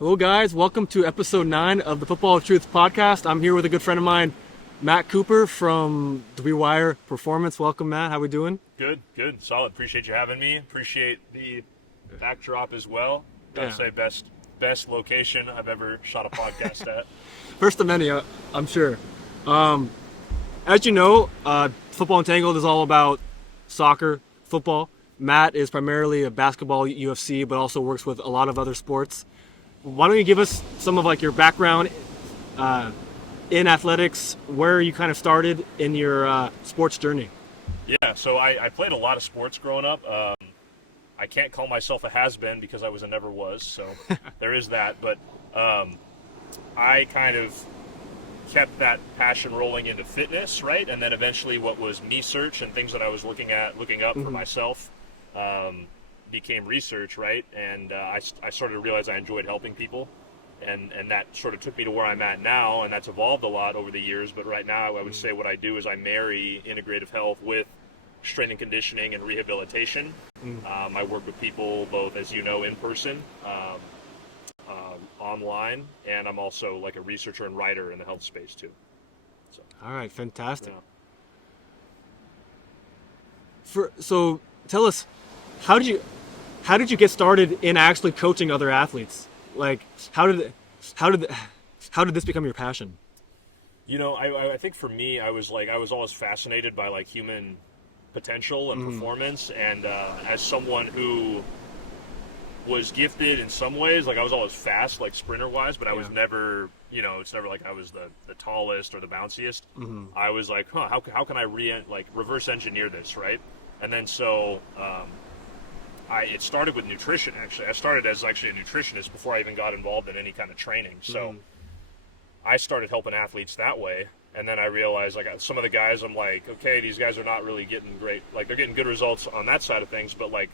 Hello guys, welcome to episode 9 of the Football of Truth podcast. I'm here with a good friend of mine, Matt Cooper from the Rewiring Performance. Welcome, Matt. How we doing? Good. Solid. Appreciate you having me. Appreciate the backdrop as well. Gotta say best location I've ever shot a podcast at. First of many, I'm sure. As you know, Football Entangled is all about soccer, football. Matt is primarily a basketball UFC, but also works with a lot of other sports. Why don't you give us some of like your background in athletics, where you kind of started in your sports journey? Yeah, so I played a lot of sports growing up. I can't call myself a has-been because I was a never was, so there is that. But I kind of kept that passion rolling into fitness, right? And then eventually what was me search and things that I was looking up for myself became research, right? And I started to realize I enjoyed helping people, and that sort of took me to where I'm at now, and that's evolved a lot over the years. But right now I would say what I do is I marry integrative health with strength and conditioning and rehabilitation. I work with people both, as you know, in person, online, and I'm also like a researcher and writer in the health space too. So. All right, fantastic. Yeah. So tell us, how did you get started in actually coaching other athletes? Like, how did this become your passion? You know, I think for me, I was always fascinated by like human potential and performance, and as someone who was gifted in some ways, like I was always fast, like sprinter wise, but I was never, it's never like I was the tallest or the bounciest. I was like, how can I reverse engineer this, right? And then so it started with nutrition, actually. I started as actually a nutritionist before I even got involved in any kind of training. So I started helping athletes that way. And then I realized, like, some of the guys, I'm like, okay, these guys are not really getting great, like, they're getting good results on that side of things, but, like,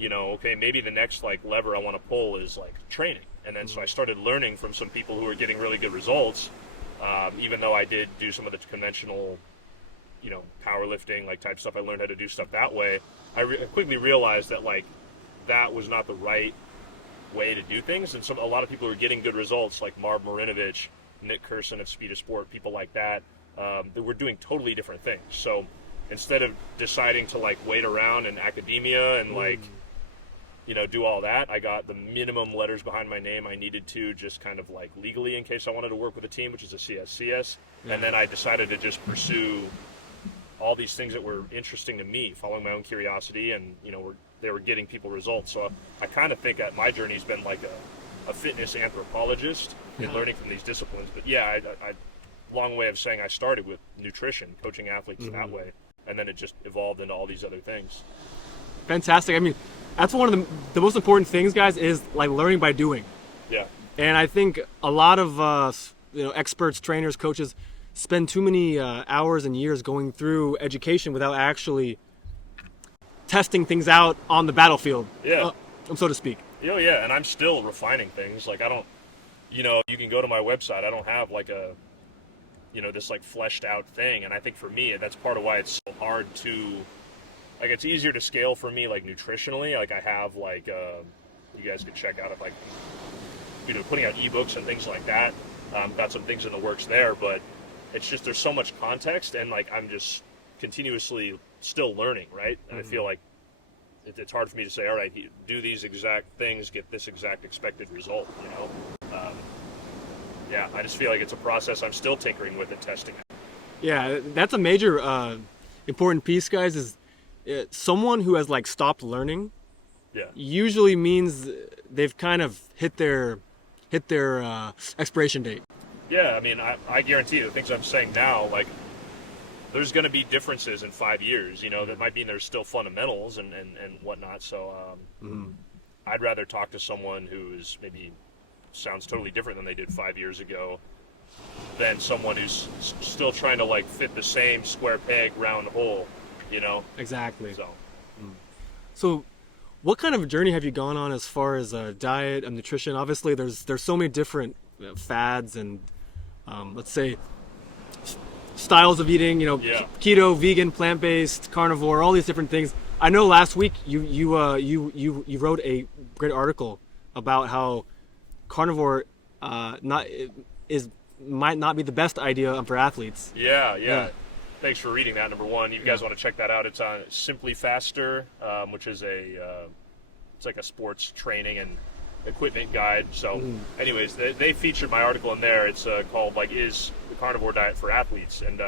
okay, maybe the next, like, lever I want to pull is, like, training. And then so I started learning from some people who were getting really good results, even though I did do some of the conventional, powerlifting, like, type stuff. I learned how to do stuff that way. I quickly realized that, like, that was not the right way to do things. And a lot of people who were getting good results, like Marv Marinovich, Nick Curson at Speed of Sport, people like that, that were doing totally different things. So instead of deciding to like wait around in academia and like, do all that, I got the minimum letters behind my name I needed to just kind of like legally in case I wanted to work with a team, which is a CSCS. And then I decided to just pursue all these things that were interesting to me, following my own curiosity, and they were getting people results. So I kind of think that my journey's been like a fitness anthropologist in learning from these disciplines. But yeah, I long way of saying I started with nutrition, coaching athletes that way, and then it just evolved into all these other things. Fantastic. I mean, that's one of the most important things, guys, is like learning by doing. Yeah. And I think a lot of experts, trainers, coaches spend too many hours and years going through education without actually testing things out on the battlefield. Yeah. So to speak. Yeah, and I'm still refining things. Like I don't, you can go to my website. I don't have like a, this like fleshed out thing. And I think for me, that's part of why it's so hard to, like, it's easier to scale for me, like nutritionally. Like I have like, you guys could check out if like, putting out ebooks and things like that. Got some things in the works there, but it's just, there's so much context, and like, I'm just continuously still learning, right? And I feel like it's hard for me to say, all right, do these exact things, get this exact expected result, Yeah, I just feel like it's a process I'm still tinkering with and testing it. Yeah, that's a major important piece, guys, is someone who has like stopped learning usually means they've kind of hit their expiration date. Yeah, I mean, I guarantee you the things I'm saying now, like, there's going to be differences in 5 years, that might mean there's still fundamentals and whatnot. So I'd rather talk to someone who's maybe sounds totally different than they did 5 years ago than someone who's still trying to like fit the same square peg, round hole, Exactly. So what kind of a journey have you gone on as far as diet and nutrition? Obviously, there's so many different fads and let's say styles of eating, keto, vegan, plant-based, carnivore, all these different things. I know last week you wrote a great article about how carnivore not is might not be the best idea for athletes. Yeah. Thanks for reading that. Number one, you guys want to check that out. It's on Simply Faster, which is it's like a sports training and equipment guide. So, anyways, they featured my article in there. It's called like "Is the Carnivore Diet for Athletes?" And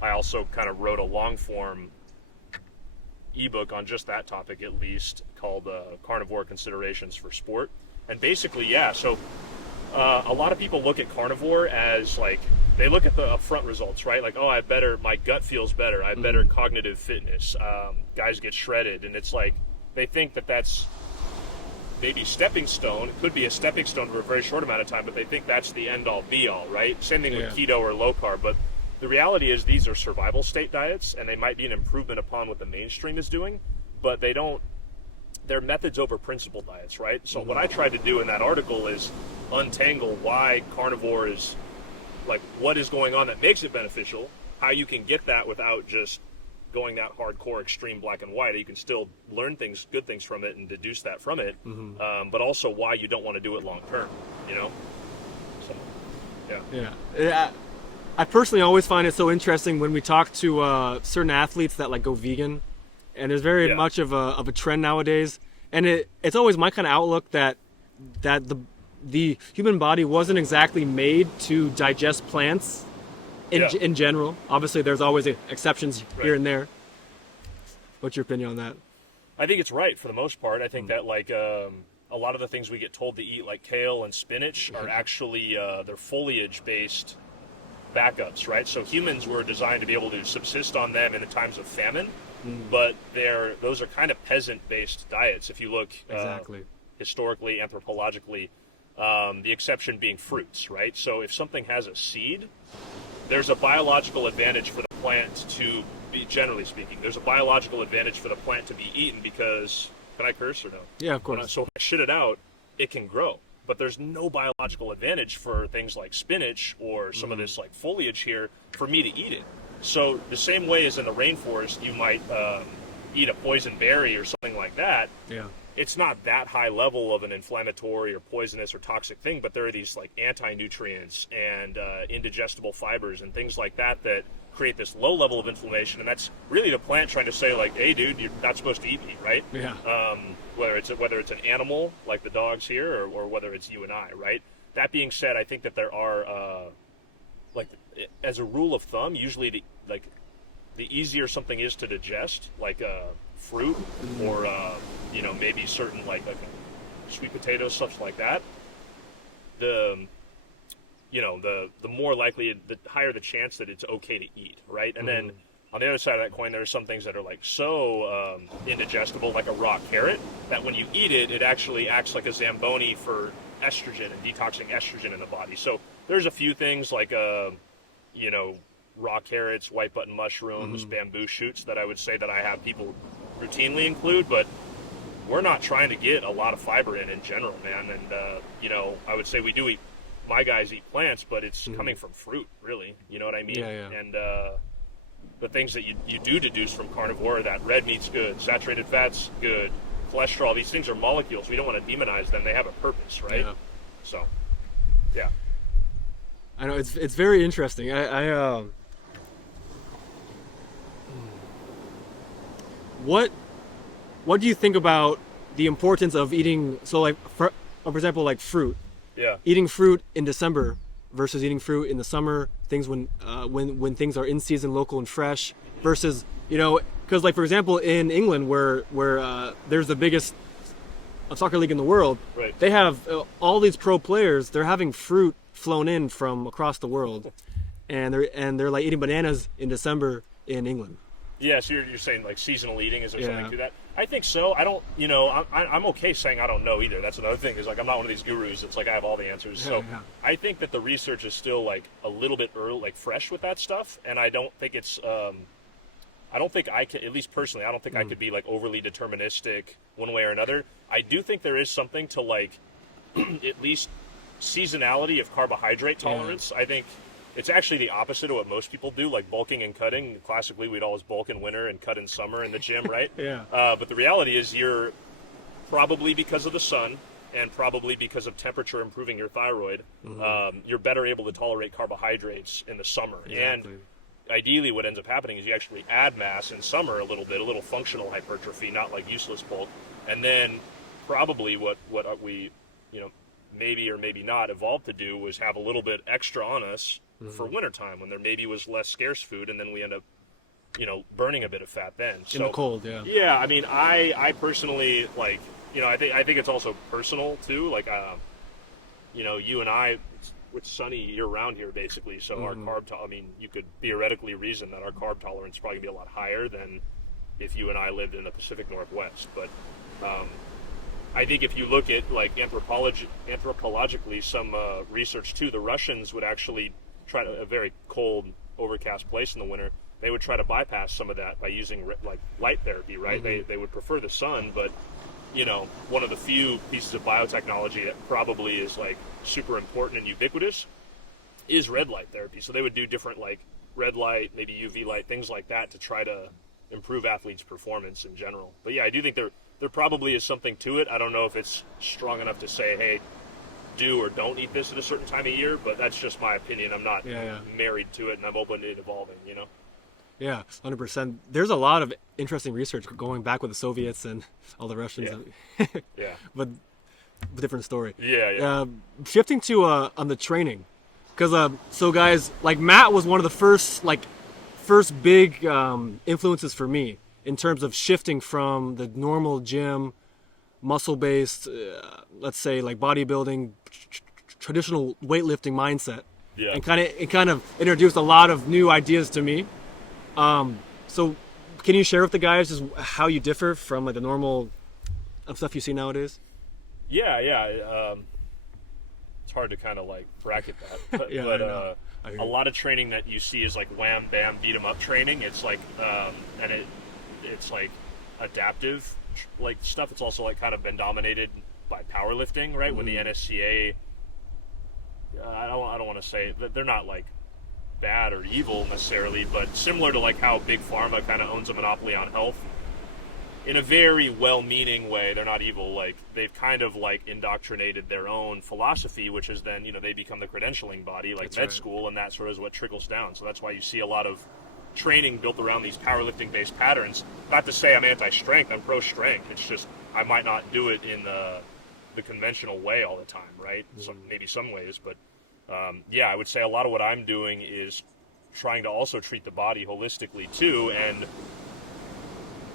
I also kind of wrote a long form ebook on just that topic, at least, called "Carnivore Considerations for Sport." And basically, so a lot of people look at carnivore as like, they look at the upfront results, right? Like, oh, my gut feels better. I have better cognitive fitness. Guys get shredded. And it's like, they think that that's maybe stepping stone. It could be a stepping stone for a very short amount of time, but they think that's the end all be all, right? Same thing with keto or low carb. But the reality is these are survival state diets, and they might be an improvement upon what the mainstream is doing, but they're methods over principle diets, right? So what I tried to do in that article is untangle why carnivore is, like, what is going on that makes it beneficial, how you can get that without just going that hardcore extreme black and white. You can still learn things, good things from it, and deduce that from it, but also why you don't want to do it long term, So, Yeah. I personally always find it so interesting when we talk to certain athletes that like go vegan, and there's very much of a trend nowadays, and it's always my kind of outlook that the human body wasn't exactly made to digest plants in general. Obviously, there's always exceptions here and there. What's your opinion on that? I think it's right for the most part. I think that like a lot of the things we get told to eat, like kale and spinach, are actually they're foliage-based backups, right? So humans were designed to be able to subsist on them in the times of famine, but those are kind of peasant-based diets. If you look historically, anthropologically, the exception being fruits, right? So if something has a seed, there's a biological advantage for the plant to be, generally speaking, there's a biological advantage for the plant to be eaten because, can I curse or no? Yeah, of course. So if I shit it out, it can grow. But there's no biological advantage for things like spinach or some of this like foliage here for me to eat it. So the same way as in the rainforest, you might eat a poison berry or something like that. Yeah. It's not that high level of an inflammatory or poisonous or toxic thing, but there are these like anti-nutrients and indigestible fibers and things like that that create this low level of inflammation, and that's really the plant trying to say like, hey dude, you're not supposed to eat me, right? Yeah. Whether it's an animal like the dogs here or whether it's you and I, right? That being said, I think that there are like, as a rule of thumb, usually the easier something is to digest, like fruit or maybe certain like sweet potatoes, stuff like that, the more likely, the higher the chance that it's okay to eat, right? And then on the other side of that coin, there are some things that are like so indigestible, like a raw carrot, that when you eat it, it actually acts like a Zamboni for estrogen and detoxing estrogen in the body. So there's a few things like raw carrots, white button mushrooms, bamboo shoots that I would say that I have people routinely include, but we're not trying to get a lot of fiber in general, man. And I would say we do eat, my guys eat plants, but it's coming from fruit, really. You know what I mean? Yeah. And the things that you do deduce from carnivore are that red meat's good, saturated fat's good, cholesterol. These things are molecules. We don't want to demonize them. They have a purpose, right? Yeah. So, yeah. I know it's very interesting. What do you think about the importance of eating? So, like, for example, like fruit. Yeah. Eating fruit in December versus eating fruit in the summer. Things when things are in season, local and fresh. Versus, because like for example in England where there's the biggest soccer league in the world, right. They have all these pro players. They're having fruit flown in from across the world, and they're like eating bananas in December in England. Yeah, so you're saying like seasonal eating, is there something to that? I think so. I don't, I'm okay saying I don't know either. That's another thing, is like I'm not one of these gurus. It's like I have all the answers. So I think that the research is still like a little bit early, like fresh with that stuff, and I don't think it's, I don't think I can, at least personally, I don't think I could be like overly deterministic one way or another. I do think there is something to like at least seasonality of carbohydrate tolerance. I think it's actually the opposite of what most people do, like bulking and cutting. Classically, we'd always bulk in winter and cut in summer in the gym, right? Yeah. But the reality is you're probably, because of the sun, and probably because of temperature improving your thyroid, you're better able to tolerate carbohydrates in the summer. Exactly. And ideally what ends up happening is you actually add mass in summer a little functional hypertrophy, not like useless bulk. And then probably what we, maybe or maybe not evolved to do was have a little bit extra on us for wintertime when there maybe was less scarce food, and then we end up, burning a bit of fat then. So, In the cold, yeah. Yeah, I mean, I personally, like, I think it's also personal too. Like, you and I, it's sunny year round here basically, so our carb you could theoretically reason that our carb tolerance is probably gonna be a lot higher than if you and I lived in the Pacific Northwest. But I think if you look at like anthropologically some research too, the Russians would actually try to, a very cold, overcast place in the winter, they would try to bypass some of that by using like light therapy, right? They would prefer the sun, but one of the few pieces of biotechnology that probably is like super important and ubiquitous is red light therapy. So they would do different like red light, maybe UV light, things like that to try to improve athletes' performance in general. But yeah, I do think there probably is something to it. I don't know if it's strong enough to say, hey, do or don't eat this at a certain time of year, but that's just my opinion. I'm not married to it, and I'm open to it evolving, Yeah, 100%. There's a lot of interesting research going back with the Soviets and all the Russians. Yeah. But different story. Yeah. Shifting to on the training, because so guys, like Matt was one of the first big influences for me in terms of shifting from the normal gym, muscle-based, let's say like bodybuilding, traditional weightlifting mindset, and kind of introduced a lot of new ideas to me. So can you share with the guys just how you differ from like the normal stuff you see nowadays? Yeah. It's hard to kind of like bracket that, but, a lot of training that you see is like wham, bam, beat 'em up training. It's like, and it's like adaptive like stuff. It's also like kind of been dominated by powerlifting, right? When the NSCA, I don't want to say that they're not like bad or evil necessarily, but similar to like how big pharma kind of owns a monopoly on health in a very well-meaning way. They're not evil. Like they've kind of like indoctrinated their own philosophy, which is then, they become the credentialing body like med school, and that sort of is what trickles down. So that's why you see a lot of training built around these powerlifting based patterns. Not to say I'm anti-strength, I'm pro-strength. It's just I might not do it in the conventional way all the time, right? Maybe some ways, but I would say a lot of what I'm doing is trying to also treat the body holistically too, and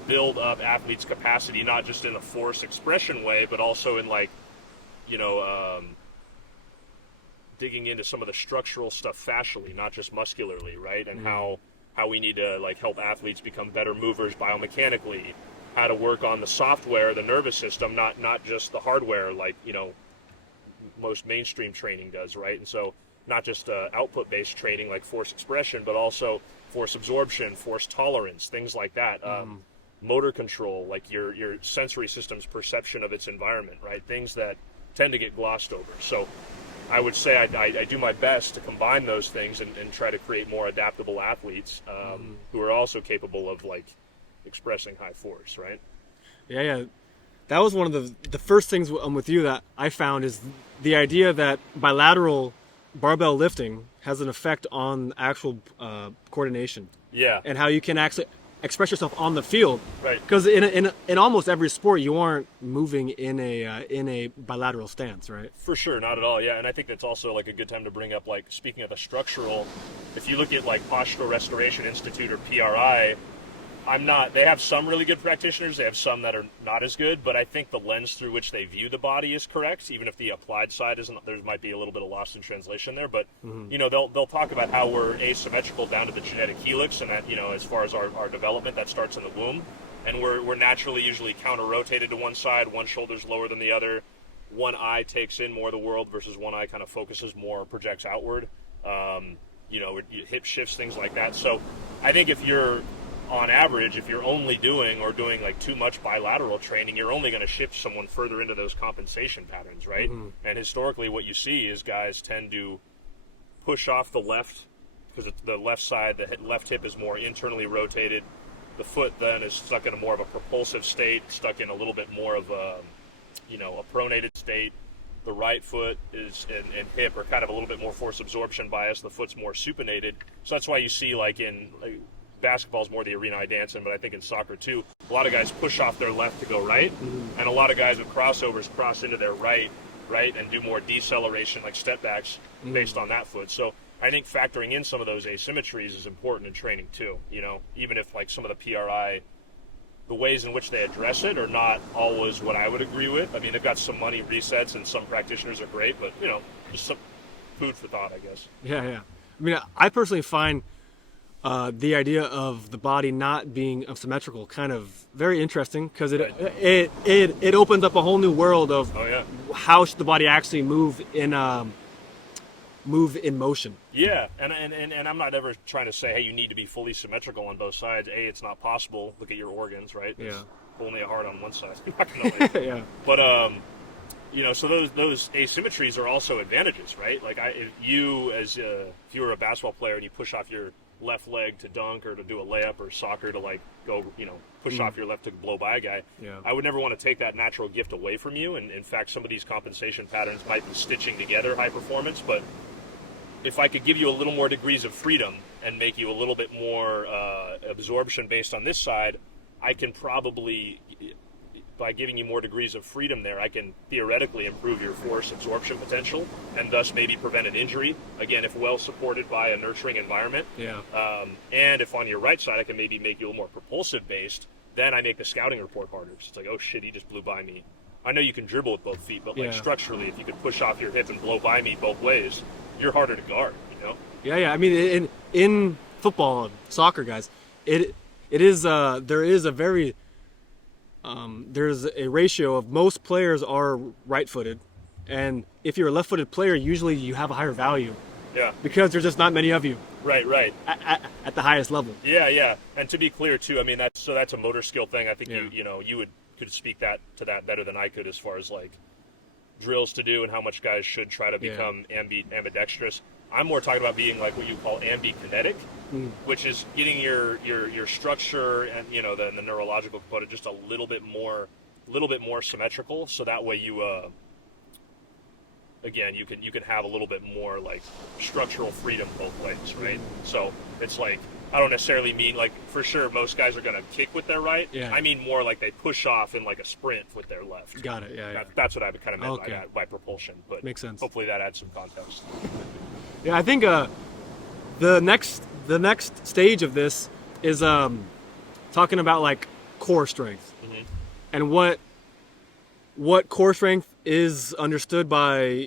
build up athletes' capacity, not just in a force expression way, but also in like, digging into some of the structural stuff fascially, not just muscularly, right? And how we need to like help athletes become better movers biomechanically, how to work on the software, the nervous system, not just the hardware like, most mainstream training does, right? And so not just output-based training like force expression, but also force absorption, force tolerance, things like that. Motor control, like your sensory system's perception of its environment, right? Things that tend to get glossed over. So I would say I do my best to combine those things and try to create more adaptable athletes who are also capable of like expressing high force, right? Yeah. That was one of the first things with you that I found is the idea that bilateral barbell lifting has an effect on actual coordination. Yeah. And how you can actually express yourself on the field, right? Because in almost every sport, you aren't moving in a bilateral stance, right? For sure, not at all. Yeah, and I think that's also like a good time to bring up, like, speaking of the structural. If you look at like Postural Restoration Institute or PRI, they have some really good practitioners. They have some that are not as good, but I think the lens through which they view the body is correct, even if the applied side isn't. There might be a little bit of lost in translation there, but they'll talk about how we're asymmetrical down to the genetic helix, and that as far as our development, that starts in the womb, and we're naturally usually counter-rotated to one side, one shoulder's lower than the other, one eye takes in more of the world versus one eye kind of focuses more, projects outward. Hip shifts, things like that. So I think on average, if you're only doing like too much bilateral training, you're only going to shift someone further into those compensation patterns, right? And historically, what you see is guys tend to push off the left because the left side, the left hip is more internally rotated. The foot then is stuck in a more of a propulsive state, stuck in a little bit more of a a pronated state. The right foot is and hip are kind of a little bit more force absorption bias. The foot's more supinated. So that's why you see in basketball is more the arena I dance in, but I think in soccer too, a lot of guys push off their left to go right, and a lot of guys with crossovers cross into their right, and do more deceleration, like step backs, based on that foot. So I think factoring in some of those asymmetries is important in training too. Even if some of the PRI, the ways in which they address it are not always what I would agree with. I mean, they've got some money resets, and some practitioners are great, but just some food for thought, I guess. Yeah. I mean, I personally find the idea of the body not being symmetrical kind of very interesting, because it opens up a whole new world of how should the body actually move in motion. Yeah, and I'm not ever trying to say, hey, you need to be fully symmetrical on both sides. It's not possible. Look at your organs, right? Yeah. It's only a heart on one side. You're not gonna Yeah. But so those asymmetries are also advantages, right? If you were a basketball player and you push off your left leg to dunk or to do a layup, or soccer to go push off your left to blow by a guy, I would never want to take that natural gift away from you. And in fact, some of these compensation patterns might be stitching together high performance, but if I could give you a little more degrees of freedom and make you a little bit more absorption based on this side, I can probably, by giving you more degrees of freedom there, I can theoretically improve your force absorption potential and thus maybe prevent an injury, again, if well supported by a nurturing environment. Yeah. And if on your right side I can maybe make you a little more propulsive based, then I make the scouting report harder. It's like, oh shit, he just blew by me. I know you can dribble with both feet, but structurally, if you could push off your hip and blow by me both ways, you're harder to guard, Yeah. I mean, in football, soccer, guys, there is a very there's a ratio of most players are right-footed, and if you're a left-footed player, usually you have a higher value. Yeah. Because there's just not many of you. Right. At the highest level. Yeah. And to be clear too, I mean that's a motor skill thing. I think you could speak to that better than I could, as far as drills to do and how much guys should try to become ambidextrous. I'm more talking about being what you call ambikinetic, which is getting your structure and the neurological component just a little bit more symmetrical, so that way you again you can have a little bit more structural freedom both ways, right? So it's I don't necessarily mean for sure most guys are going to kick with their right. Yeah. I mean more they push off in a sprint with their left. Got it. Yeah. That's what I kind of meant by propulsion. But makes sense. Hopefully that adds some context. Yeah, I think the next stage of this is talking about core strength, and what core strength is understood by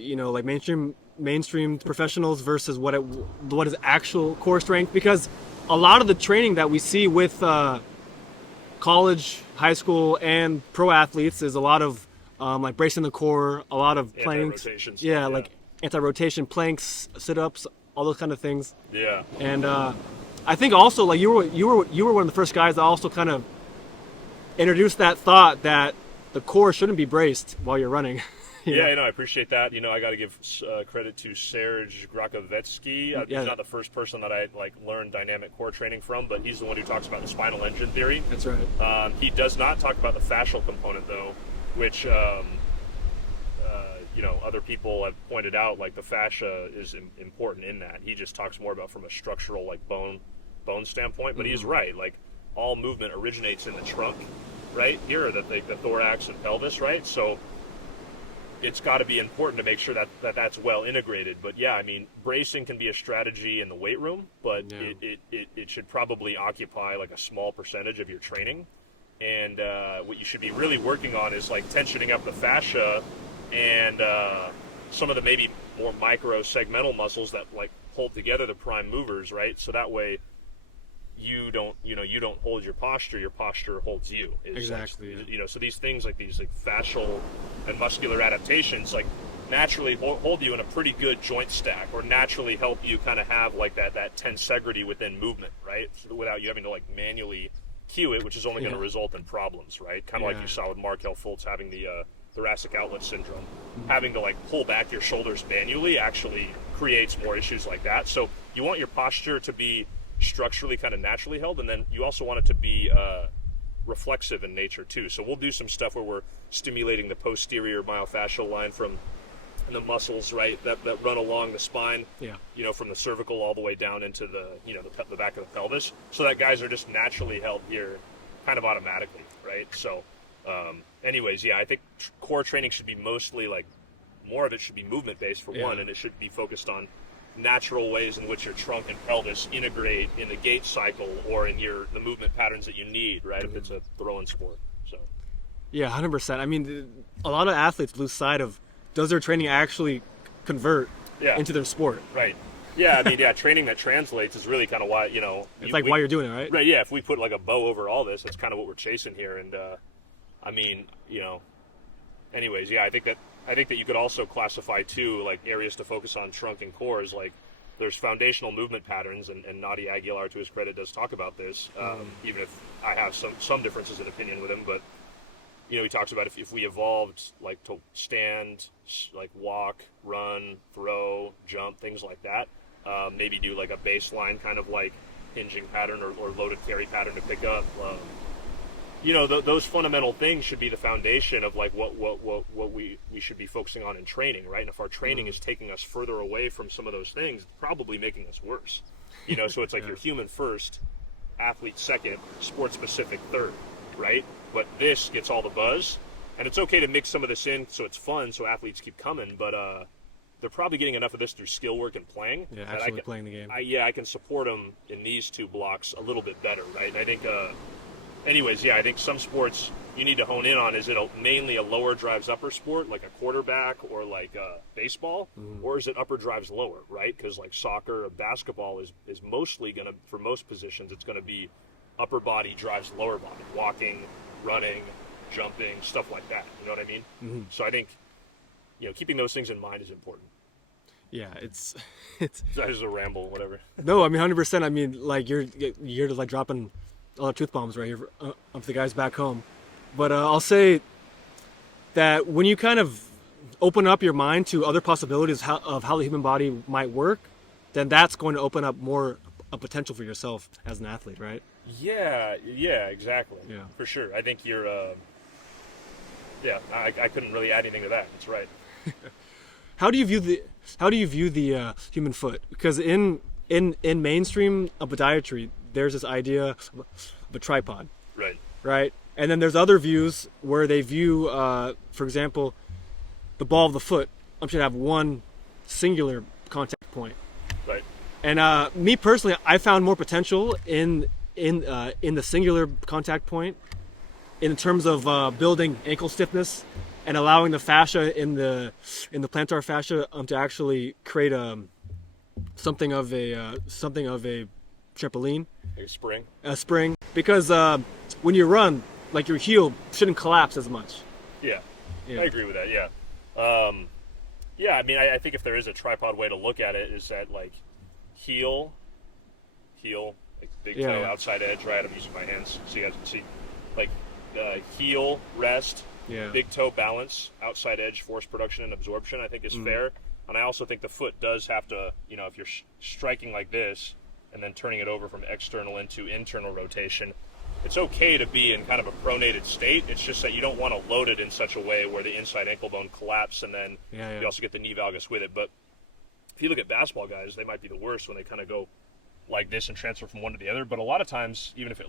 mainstream professionals versus what is actual core strength, because a lot of the training that we see with college, high school, and pro athletes is a lot of bracing the core, a lot of planks, anti-rotation planks, sit-ups, all those kind of things. Yeah. And I think also you were one of the first guys that also kind of introduced that thought that the core shouldn't be braced while you're running. I appreciate that. I got to give credit to Serge Grakovetsky. He's not the first person that I learned dynamic core training from, but he's the one who talks about the spinal engine theory. That's right. He does not talk about the fascial component though, which other people have pointed out the fascia is important in that. He just talks more about from a structural bone standpoint, but he's right. All movement originates in the trunk, right? Here are the thorax and pelvis, right? So it's got to be important to make sure that's well integrated. But yeah, I mean, bracing can be a strategy in the weight room, but it should probably occupy a small percentage of your training. And what you should be really working on is tensioning up the fascia and some of the maybe more micro segmental muscles that hold together the prime movers, right? So that way you don't hold your posture holds you. Exactly. So these things these fascial and muscular adaptations naturally hold you in a pretty good joint stack, or naturally help you kind of have that tensegrity within movement, right? So without you having to manually cue it, which is only going to result in problems, right? Kind of like you saw with Markel Fultz having the thoracic outlet syndrome. Having to pull back your shoulders manually actually creates more issues like that. So you want your posture to be structurally kind of naturally held, and then you also want it to be reflexive in nature too. So we'll do some stuff where we're stimulating the posterior myofascial line from the muscles, right, that run along the spine, from the cervical all the way down into the, the back of the pelvis, so that guys are just naturally held here kind of automatically, right? So anyways, I think core training should be mostly like, more of it should be movement based for one, and it should be focused on natural ways in which your trunk and pelvis integrate in the gait cycle or in the movement patterns that you need, right? If it's a throwing sport. So 100%. I mean, a lot of athletes lose sight of, does their training actually convert into their sport? Right. Yeah, I mean, training that translates is really kind of why, it's like why you're doing it, right? Right, yeah. If we put like a bow over all this, that's kind of what we're chasing here. And I mean, anyways, I think that you could also classify too, like areas to focus on trunk and core is like, there's foundational movement patterns, and Nadi Aguilar, to his credit, does talk about this, even if I have some differences in opinion with him, but he talks about if we evolved like to stand, like walk, run, throw, jump, things like that, maybe do like a baseline kind of like hinging pattern or loaded carry pattern to pick up. Those fundamental things should be the foundation of like what we should be focusing on in training, right? And if our training is taking us further away from some of those things, it's probably making us worse. So it's like you're human first, athlete second, sport specific third, right? But this gets all the buzz, and it's okay to mix some of this in so it's fun, so athletes keep coming, but they're probably getting enough of this through skill work and playing. Yeah, actually playing the game. I can support them in these two blocks a little bit better, right? And I think, I think some sports you need to hone in on, is it mainly a lower drives upper sport, like a quarterback or like baseball, or is it upper drives lower, right? Because like soccer or basketball is mostly going to, for most positions, it's going to be upper body drives lower body, walking, running, jumping, stuff like that. You know what I mean? Mm-hmm. So I think, keeping those things in mind is important. Yeah, it's that is a ramble, whatever. No, I mean 100%. I mean, like you're just like dropping a lot of truth bombs right here for the guys back home. But I'll say that when you kind of open up your mind to other possibilities of how the human body might work, then that's going to open up more a potential for yourself as an athlete, right? Yeah, exactly. Yeah, for sure. I think you're. I couldn't really add anything to that. That's right. How do you view the human foot? Because in mainstream podiatry, there's this idea of a tripod. Right. Right. And then there's other views where they view, for example, the ball of the foot should have one singular contact point. Right. And me personally, I found more potential in the singular contact point in terms of building ankle stiffness and allowing the fascia in the plantar fascia to actually create something of a trampoline. Like a spring. A spring, because when you run, like your heel shouldn't collapse as much. Yeah. I agree with that. Yeah. I mean, I think if there is a tripod way to look at it, is that like heel, like big toe, outside edge, right? I'm using my hands so you guys can see. Like heel, rest, big toe balance, outside edge, force production and absorption, I think is fair. And I also think the foot does have to, if you're striking like this and then turning it over from external into internal rotation, it's okay to be in kind of a pronated state. It's just that you don't want to load it in such a way where the inside ankle bone collapse and then you also get the knee valgus with it. But if you look at basketball guys, they might be the worst when they kind of go like this and transfer from one to the other. But a lot of times, even if it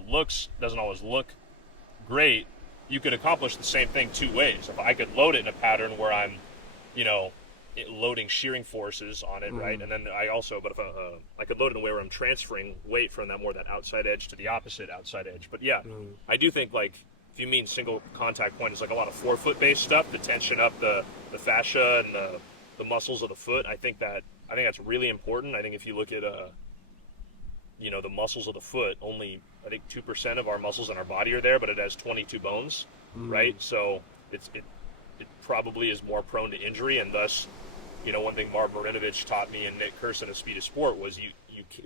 doesn't always look great, you could accomplish the same thing two ways. If I could load it in a pattern where I'm, loading shearing forces on it, right? And then but if I could load it in a way where I'm transferring weight from that outside edge to the opposite outside edge. But I do think like if you mean single contact point, it's like a lot of forefoot based stuff to tension up the fascia and the muscles of the foot. I think that's really important. I think if you look at the muscles of the foot, only I think 2% of our muscles in our body are there, but it has 22 bones, right? So it probably is more prone to injury, and thus, one thing Marv Marinovich taught me and Nick Curson at Speed of Sport was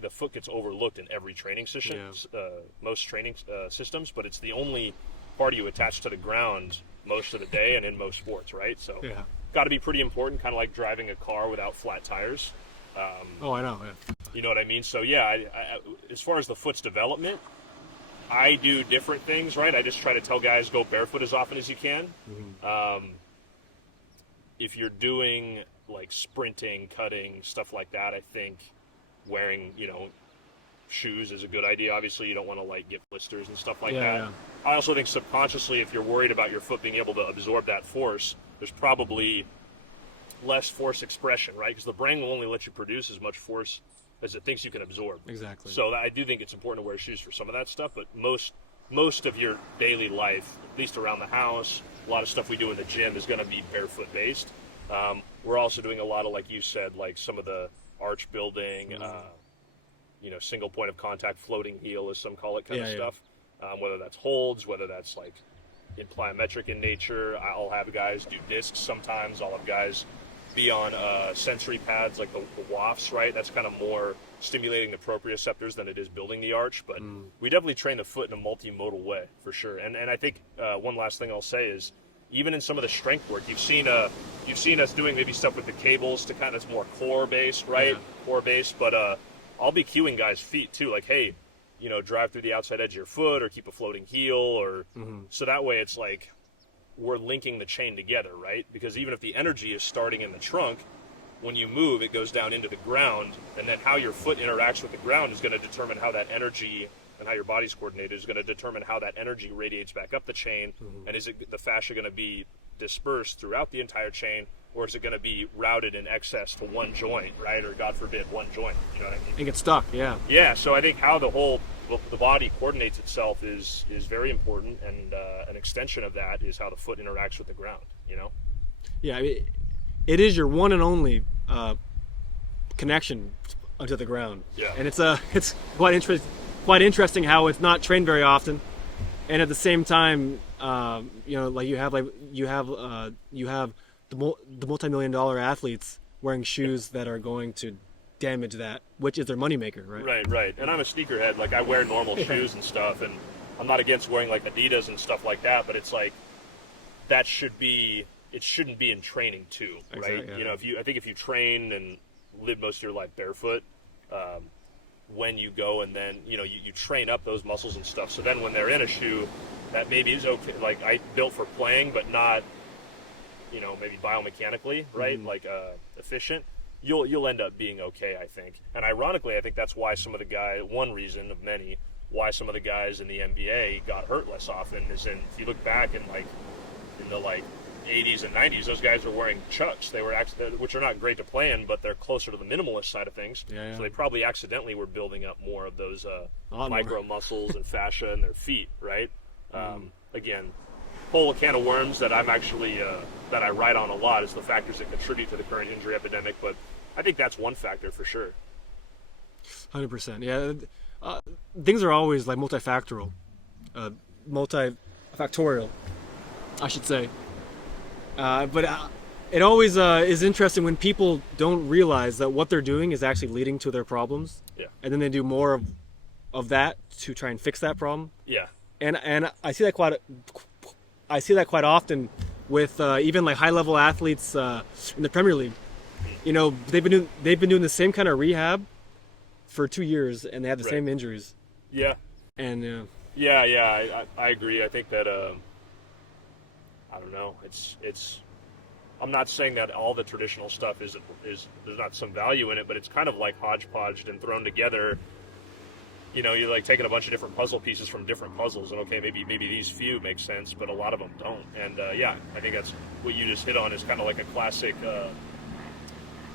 the foot gets overlooked in every training session, most training systems, but it's the only part of you attached to the ground most of the day and in most sports, right? So got to be pretty important, kind of like driving a car without flat tires. I know. Yeah. You know what I mean? So I, as far as the foot's development, I do different things, right? I just try to tell guys go barefoot as often as you can. If you're doing like sprinting, cutting, stuff like that, I think wearing, shoes is a good idea. Obviously, you don't want to like get blisters and stuff like that. Yeah. I also think subconsciously, if you're worried about your foot being able to absorb that force, there's probably less force expression, right? Because the brain will only let you produce as much force as it thinks you can absorb. Exactly. So I do think it's important to wear shoes for some of that stuff, but most of your daily life, at least around the house, a lot of stuff we do in the gym is going to be barefoot based. We're also doing a lot of, like you said, like some of the arch building, single point of contact, floating heel, as some call it, kind of stuff. Whether that's holds, whether that's like in plyometric in nature. I'll have guys do discs sometimes. I'll have guys be on sensory pads like the WAFs, right? That's kind of more stimulating the proprioceptors than it is building the arch. But we definitely train the foot in a multimodal way for sure. And I think one last thing I'll say is, even in some of the strength work, you've seen us doing maybe stuff with the cables to kind of more core based, right? Core based. But I'll be cueing guys' feet too, like, hey, drive through the outside edge of your foot, or keep a floating heel, or so that way it's like we're linking the chain together, right? Because even if the energy is starting in the trunk, when you move, it goes down into the ground, and then how your foot interacts with the ground is going to determine how that energy, and how your body's coordinated is going to determine how that energy radiates back up the chain. And is the fascia going to be dispersed throughout the entire chain, or is it going to be routed in excess to one joint, right? Or God forbid, one joint, you know what I mean? And get stuck, yeah. Yeah, so I think how the body coordinates itself is very important, and an extension of that is how the foot interacts with the ground, Yeah, it is your one and only connection onto the ground. Yeah. And it's quite interesting how it's not trained very often, and at the same time, like you have the multi-million-dollar athletes wearing shoes that are going to damage that, which is their moneymaker, right? Right. And I'm a sneakerhead. Like, I wear normal shoes and stuff, and I'm not against wearing like Adidas and stuff like that, but it's like it shouldn't be in training too, right? Exactly, yeah. I think if you train and live most of your life barefoot, when you go and then you train up those muscles and stuff, so then when they're in a shoe that maybe is okay, like I built for playing but not maybe biomechanically, right? Like efficient, you'll end up being okay, I think. And ironically, I think that's why one reason of many why some of the guys in the NBA got hurt less often is if you look back in the 80s and 90s, those guys were wearing Chucks. They were which are not great to play in, but they're closer to the minimalist side of things. Yeah. So they probably accidentally were building up more of those micro more. muscles and fascia in their feet, right? Again, whole can of worms that I'm actually that I write on a lot is the factors that contribute to the current injury epidemic. But I think that's one factor for sure. 100%. Yeah. Things are always like multifactorial, I should say. But it always is interesting when people don't realize that what they're doing is actually leading to their problems. Yeah. And then they do more of that to try and fix that problem. Yeah. And I see that quite often with even like high level athletes in the Premier League. They've been doing the same kind of rehab for 2 years, and they have the same injuries. Yeah. And Yeah. I agree. I think that I don't know. It's. I'm not saying that all the traditional stuff is there's not some value in it, but it's kind of like hodgepodged and thrown together. You're like taking a bunch of different puzzle pieces from different puzzles, and okay, maybe these few make sense, but a lot of them don't. And I think that's what you just hit on is kind of like a classic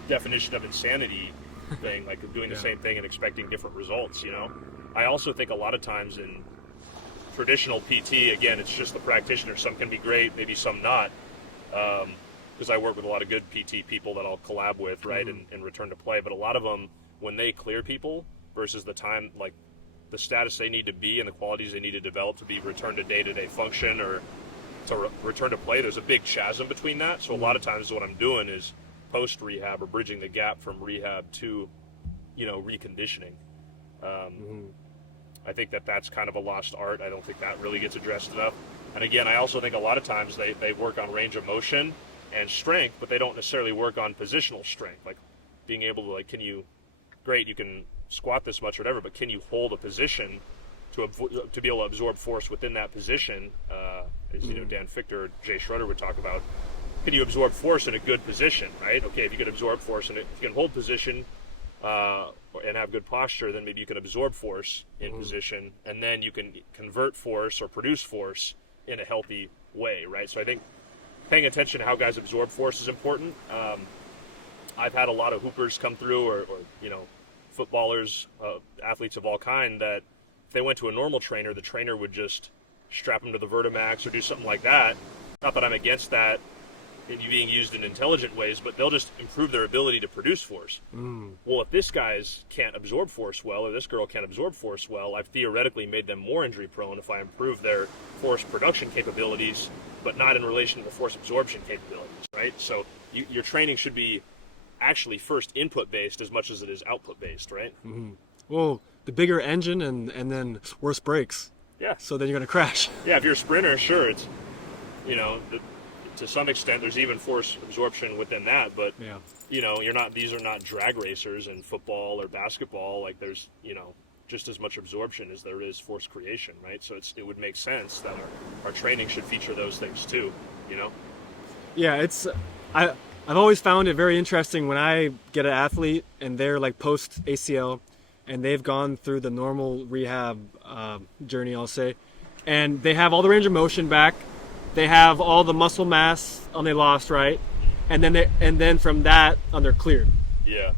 definition of insanity thing, like doing the same thing and expecting different results. I also think a lot of times in traditional PT, again, it's just the practitioner. Some can be great, maybe some not. Because I work with a lot of good PT people that I'll collab with, right, and return to play. But a lot of them, when they clear people versus the time, like the status they need to be and the qualities they need to develop to be returned to day-to-day function or to return to play, there's a big chasm between that. So a lot of times what I'm doing is post-rehab or bridging the gap from rehab to, reconditioning. I think that's kind of a lost art. I don't think that really gets addressed enough. And again, I also think a lot of times they work on range of motion and strength, but they don't necessarily work on positional strength. Like being able to, you can squat this much or whatever, but can you hold a position to be able to absorb force within that position, as Dan Fichter or Jay Schroeder would talk about. Can you absorb force in a good position, right? Okay, if you can absorb force and if you can hold position and have good posture, then maybe you can absorb force in position, and then you can convert force or produce force in a healthy way, right? So I think paying attention to how guys absorb force is important. I've had a lot of hoopers come through, or footballers, athletes of all kind, that if they went to a normal trainer, the trainer would just strap them to the Vertimax or do something like that. Not that I'm against that being used in intelligent ways, but they'll just improve their ability to produce force. Well, if this guy's can't absorb force well, or this girl can't absorb force well, I've theoretically made them more injury prone if I improve their force production capabilities, but not in relation to the force absorption capabilities, right? So your training should be actually first input based as much as it is output based, right? Well, the bigger engine and then worse brakes. Yeah. So then you're going to crash. Yeah, if you're a sprinter, sure, it's, to some extent there's even force absorption within that, but these are not drag racers in football or basketball. Like there's, just as much absorption as there is force creation, right? So it would make sense that our training should feature those things too, Yeah, I've always found it very interesting when I get an athlete and they're like post ACL and they've gone through the normal rehab journey, I'll say, and they have all the range of motion back, they have all the muscle mass they lost, right? And then from that on they're cleared. Yeah.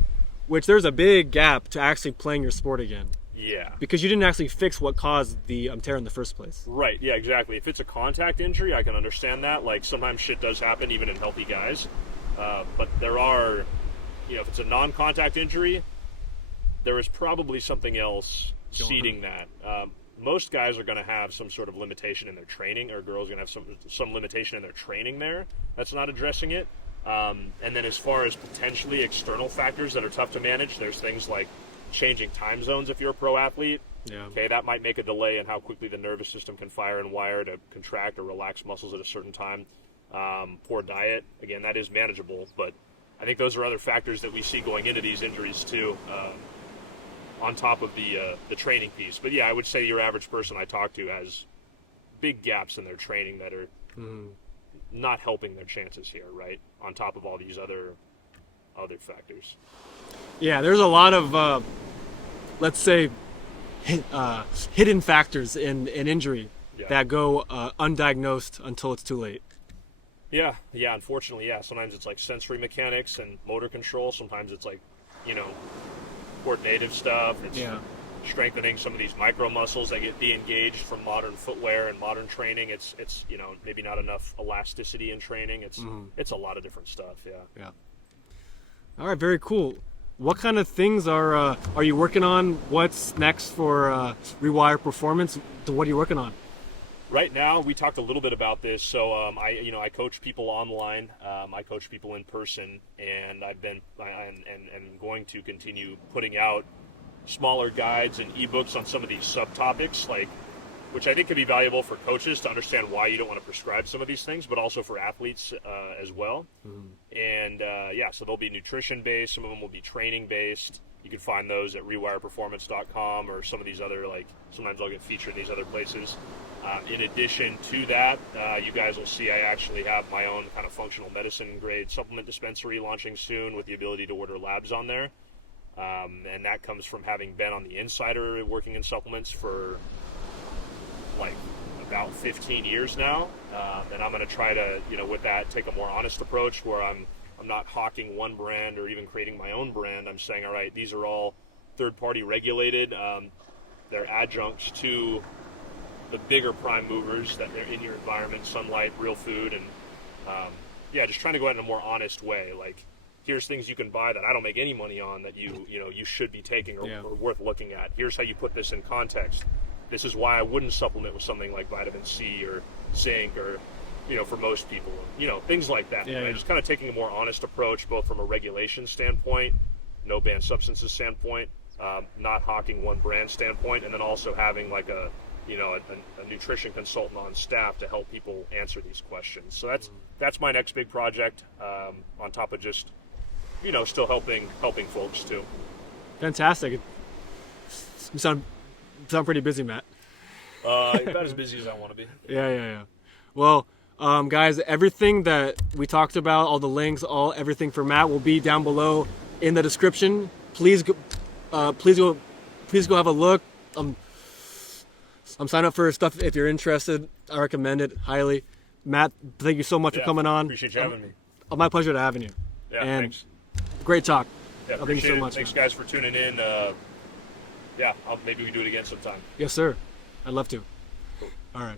Which there's a big gap to actually playing your sport again. Yeah. Because you didn't actually fix what caused the tear in the first place. Right, yeah, exactly. If it's a contact injury, I can understand that. Like sometimes shit does happen even in healthy guys. But there are, if it's a non-contact injury, there is probably something else seeding that. Most guys are going to have some sort of limitation in their training, or girls are going to have some limitation in their training there. That's not addressing it. And then as far as potentially external factors that are tough to manage, there's things like changing time zones if you're a pro athlete. Yeah. Okay, that might make a delay in how quickly the nervous system can fire and wire to contract or relax muscles at a certain time. Poor diet, again, that is manageable, but I think those are other factors that we see going into these injuries too, on top of the training piece. But yeah, I would say your average person I talk to has big gaps in their training that are not helping their chances here, right? On top of all these other factors. Yeah, there's a lot of, let's say, hidden factors in injury that go undiagnosed until it's too late. Yeah, unfortunately, yeah. Sometimes it's like sensory mechanics and motor control. Sometimes it's like, coordinative stuff. It's strengthening some of these micro muscles that get de-engaged from modern footwear and modern training. It's maybe not enough elasticity in training. It's a lot of different stuff, yeah. All right, very cool. What kind of things are you working on? What's next for Rewire Performance? What are you working on? Right now, we talked a little bit about this. So I coach people online. I coach people in person, and I've been and going to continue putting out smaller guides and ebooks on some of these subtopics, which I think could be valuable for coaches to understand why you don't want to prescribe some of these things, but also for athletes as well. And so they'll be nutrition based. Some of them will be training based. You can find those at rewireperformance.com or some of these other, sometimes I'll get featured in these other places. In addition to that, you guys will see I actually have my own kind of functional medicine grade supplement dispensary launching soon with the ability to order labs on there. And that comes from having been on the insider working in supplements for about 15 years now. And I'm going to try to, with that, take a more honest approach where I'm not hawking one brand or even creating my own brand. I'm saying, all right, these are all third-party regulated. They're adjuncts to the bigger prime movers that they're in your environment, sunlight, real food, and just trying to go out in a more honest way. Here's things you can buy that I don't make any money on that you should be taking or worth looking at. Here's how you put this in context. This is why I wouldn't supplement with something like vitamin C or zinc or for most people, things like that. Just kind of taking a more honest approach, both from a regulation standpoint, no banned substances standpoint, not hawking one brand standpoint, and then also having a nutrition consultant on staff to help people answer these questions. So that's my next big project, on top of just still helping folks too. Fantastic. You sound pretty busy, Matt. About as busy as I want to be. Yeah. Well, guys, everything that we talked about, all the links, everything for Matt will be down below in the description. Please go have a look. I'm signing up for stuff if you're interested. I recommend it highly. Matt, thank you so much for coming on. Appreciate you having me. My pleasure to having you. Yeah, and thanks. Great talk. Yeah, Thank you so much. Thanks, guys, for tuning in. Maybe we do it again sometime. Yes, sir. I'd love to. Cool. All right.